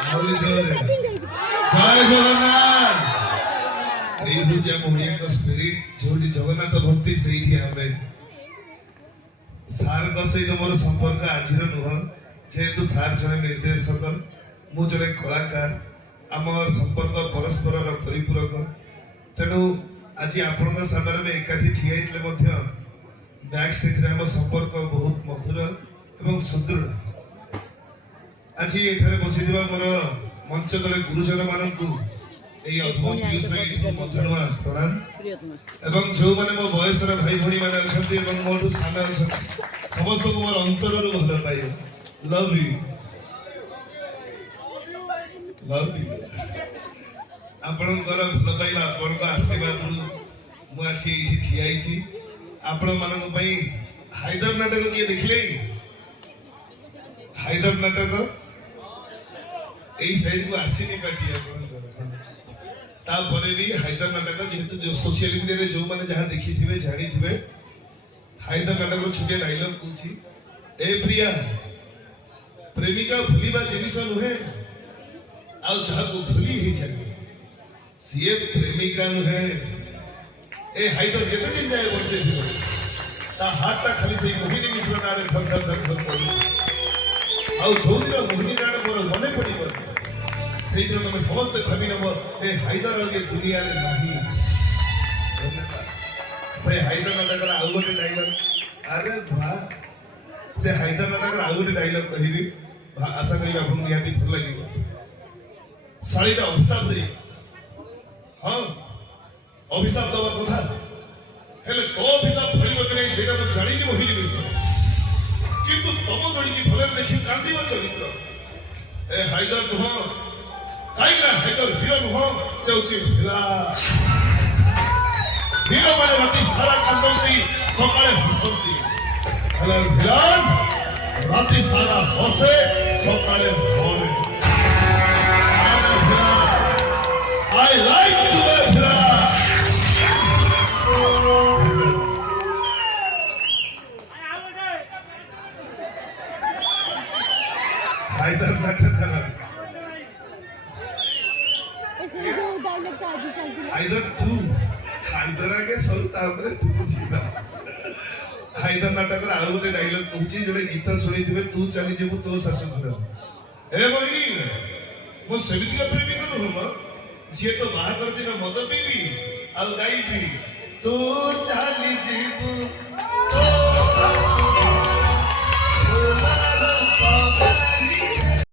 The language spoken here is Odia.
ଆହୁରି ଜୋରରେ ଜୟ ଜଗନ୍ନାଥ। ଏଇ ହଉଛି ଆମ ଓଡ଼ିଆଙ୍କ ସ୍ପିରିଟ। ଯୋଉଠି ଜଗନ୍ନାଥ ଭକ୍ତି ସେଇଠି ଆମେ। ସାର୍ଙ୍କ ସହିତ ମୋର ସମ୍ପର୍କ ଆଜିର ନୁହଁ, ଯେହେତୁ ସାର୍ ଜଣେ ନିର୍ଦ୍ଦେଶକ, ମୁଁ ଜଣେ କଳାକାର, ଆମ ସମ୍ପର୍କ ପରସ୍ପରର ପରିପୂରକ। ତେଣୁ ଆଜି ଆପଣଙ୍କ ସାମ୍ନାରେ ଆମେ ଏକାଠି ଠିଆ ହେଇଥିଲେ ମଧ୍ୟ ବ୍ୟାକ୍ ଷ୍ଟେଜରେ ଆମ ସମ୍ପର୍କ ବହୁତ ମଧୁର ଏବଂ ସୁଦୃଢ଼। ଆଜି ଏଠାରେ ବସିଥିବା ମୋର ମଞ୍ଚ ତଳେ ଗୁରୁଜନ ମାନଙ୍କୁ এই অদ্ভুত মধুরমা প্রণাম এবং ଯେଉଁମାନେ ମୋ ବୟସର ଭାଇ ଭଉଣୀ ମାନେ ଅଛନ୍ତି ଏବଂ ମୋଠୁ ସାନ ଅଛନ୍ତି ସମସ୍ତଙ୍କୁ ମୋର ଅନ୍ତରରୁ ଭଲ ପାଇବା। ଲଭ୍ ୟୁ ଆପଣଙ୍କର ଭଲ ପାଇବା ଆପଣଙ୍କ ଆଶୀର୍ବାଦରୁ ମୁଁ ଆଜି ଏଇଠି ଠିଆ ହେଇଛି। ଆପଣମାନଙ୍କ ପାଇଁ ହାଇଦର ନାଟକ କିଏ ଦେଖିଲେଣି? ହାଇଦର ନାଟକ ଏଇ ସାଇଡକୁ ଆସିନି ପାଟି ଆପଣଙ୍କର। ତାପରେ ବି ହାଇଦର ନାଟକ ଯେହେତୁ ସୋସିଆଲ ମିଡ଼ିଆରେ ଯେଉଁମାନେ ଯାହା ଦେଖିଥିବେ ଜାଣିଥିବେ, ହାଇଦର ନାଟକର ଛୋଟିଆ ଡାଇଲଗ କହୁଛି, ଏ ପ୍ରିୟା ପ୍ରେମିକା ଭୁଲିବା ଜିନିଷ ନୁହେଁ, ଆଉ ଯାହାକୁ ଭୁଲି ହେଇଯାଏ ସିଏ ପ୍ରେମିକା ନୁହେଁ। ଏ ହାଇଦର କେତେ ଦିନ ଯାଏ ବଞ୍ଚେଇଥିବ, ତା ହାତଟା ଖାଲି ସେଇ ମୋହିନୀ ମିଶ୍ର ନାଁରେ ଧର ଧର ଧର ଧର କରୁ। ଆଉ ଯୋଉଦିନ ମୋହିନୀ ନାଁରେ ମୋର ମନେ ପଡ଼ିବ ସେଇଦିନ ତମେ ସମସ୍ତେ ଭାବି ନବ ଏ ହାଇଦର ଏ ଦୁନିଆରେ ନାହିଁ। ସେ ହାଇଦର ନାଟକର ଆଉ ଗୋଟେ ଡାଇଲଗ, ଆରେ ଭା ସେ ହାଇଦର ନାଟକର ଆଉ ଗୋଟେ ଡାଇଲଗ କହିବି, ଆଶା କରିବି ଆପଣଙ୍କୁ ନିହାତି ଭଲ ଲାଗିବ। ଶାଳୀଟା ଅଭିଶାପ ଦେଇ, ହଁ ଅଭିଶାପ ଦେବା କଥା, ହେଲେ ତୋ ଅଭିଶାପ ଫଳିବ କି ନାହିଁ ସେଇଟା ମୁଁ ଜାଣିନି ମୋହିନୀ ମିଶ୍ର, କିନ୍ତୁ ତମ ଯୋଡ଼ିକି ଭଲରେ ଦେଖି କାନ୍ଦିବ ଚରିତ୍ର। ଏ ହାଇଦର ନୁହଁ, କାହିଁକି ନା ହାଇଦର ହିରୋ ନୁହଁ, ସେ ହଉଛି ଭିଲାନ। ହିରୋ ମାନେ ରାତି ସାରା କାନ୍ଦନ୍ତି, ସକାଳେ ହସନ୍ତି, ହେଲେ ଭିଲାନ ରାତି ସାରା ହସେ, ସକାଳେ Hare. I like to be ଭିଲାନ। Hyder ନାଟକ ହାଇଦର ଟୁ, ହାଇଦର ଆଗେ ସବୁ ତାପରେ ଟୁ ଯିବା। ହାଇଦର ନାଟକର ଆଉ ଗୋଟେ ଡାଇଲଗ କହୁଛି, ଯୋଉଟେ ଗୀତ ଶୁଣିଥିବେ, ତୁ ଚାଲିଯିବୁ ତୋ ଶାଶୁ ଘର। ଏ ବହିନି ମୁଁ ସେମିତିକା ପ୍ରେମିକ ନୁହଁ, ଯିଏ ତ ବାହାଘର ଦିନ ମଦ ପିଇବି ଆଉ ଗାଇବି, ତୁ ଚାଲିଯିବୁ ତୋ ଶାଶୁ ଘର।